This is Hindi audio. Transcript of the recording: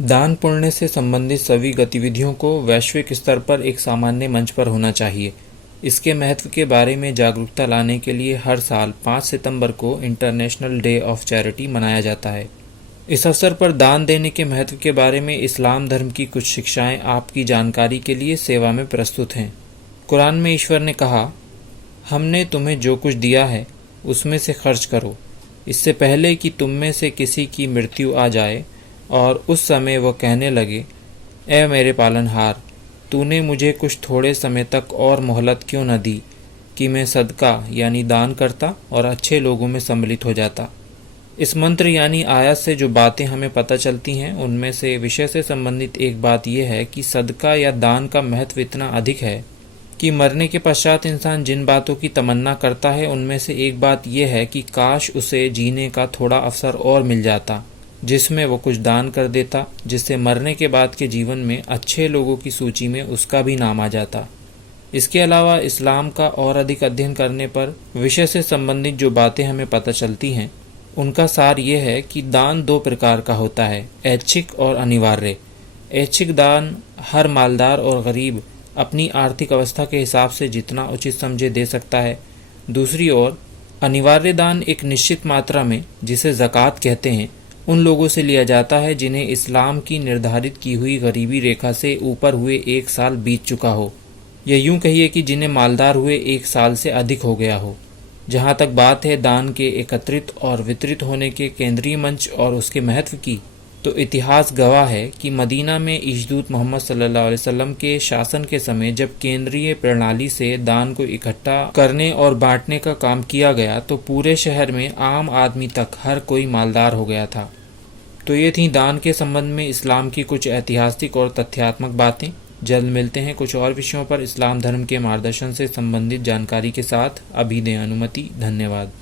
दान पुण्य से संबंधित सभी गतिविधियों को वैश्विक स्तर पर एक सामान्य मंच पर होना चाहिए। इसके महत्व के बारे में जागरूकता लाने के लिए हर साल 5 सितंबर को इंटरनेशनल डे ऑफ चैरिटी मनाया जाता है। इस अवसर पर दान देने के महत्व के बारे में इस्लाम धर्म की कुछ शिक्षाएं आपकी जानकारी के लिए सेवा में प्रस्तुत हैं। कुरान में ईश्वर ने कहा, हमने तुम्हें जो कुछ दिया है उसमें से खर्च करो, इससे पहले कि तुम में से किसी की मृत्यु आ जाए और उस समय वह कहने लगे, ए मेरे पालनहार, तूने मुझे कुछ थोड़े समय तक और मोहलत क्यों न दी कि मैं सदका यानी दान करता और अच्छे लोगों में सम्मिलित हो जाता। इस मंत्र यानी आयत से जो बातें हमें पता चलती हैं उनमें से विषय से संबंधित एक बात यह है कि सदका या दान का महत्व इतना अधिक है कि मरने के पश्चात इंसान जिन बातों की तमन्ना करता है उनमें से एक बात यह है कि काश उसे जीने का थोड़ा अवसर और मिल जाता जिसमें वो कुछ दान कर देता, जिससे मरने के बाद के जीवन में अच्छे लोगों की सूची में उसका भी नाम आ जाता। इसके अलावा इस्लाम का और अधिक अध्ययन करने पर विषय से संबंधित जो बातें हमें पता चलती हैं उनका सार यह है कि दान दो प्रकार का होता है, ऐच्छिक और अनिवार्य। ऐच्छिक दान हर मालदार और गरीब अपनी आर्थिक अवस्था के हिसाब से जितना उचित समझे दे सकता है। दूसरी ओर अनिवार्य दान एक निश्चित मात्रा में, जिसे ज़कात कहते हैं, उन लोगों से लिया जाता है जिन्हें इस्लाम की निर्धारित की हुई गरीबी रेखा से ऊपर हुए 1 साल बीत चुका हो, या यूं कहिए कि जिन्हें मालदार हुए 1 साल से अधिक हो गया हो। जहाँ तक बात है दान के एकत्रित और वितरित होने के केंद्रीय मंच और उसके महत्व की, तो इतिहास गवाह है कि मदीना में ईशदूत मोहम्मद सल्लल्लाहु अलैहि वसल्लम के शासन के समय जब केंद्रीय प्रणाली से दान को इकट्ठा करने और बांटने का काम किया गया तो पूरे शहर में आम आदमी तक हर कोई मालदार हो गया था। तो ये थी दान के संबंध में इस्लाम की कुछ ऐतिहासिक और तथ्यात्मक बातें। जल्द मिलते हैं कुछ और विषयों पर इस्लाम धर्म के मार्गदर्शन से संबंधित जानकारी के साथ। अभी दें अनुमति। धन्यवाद।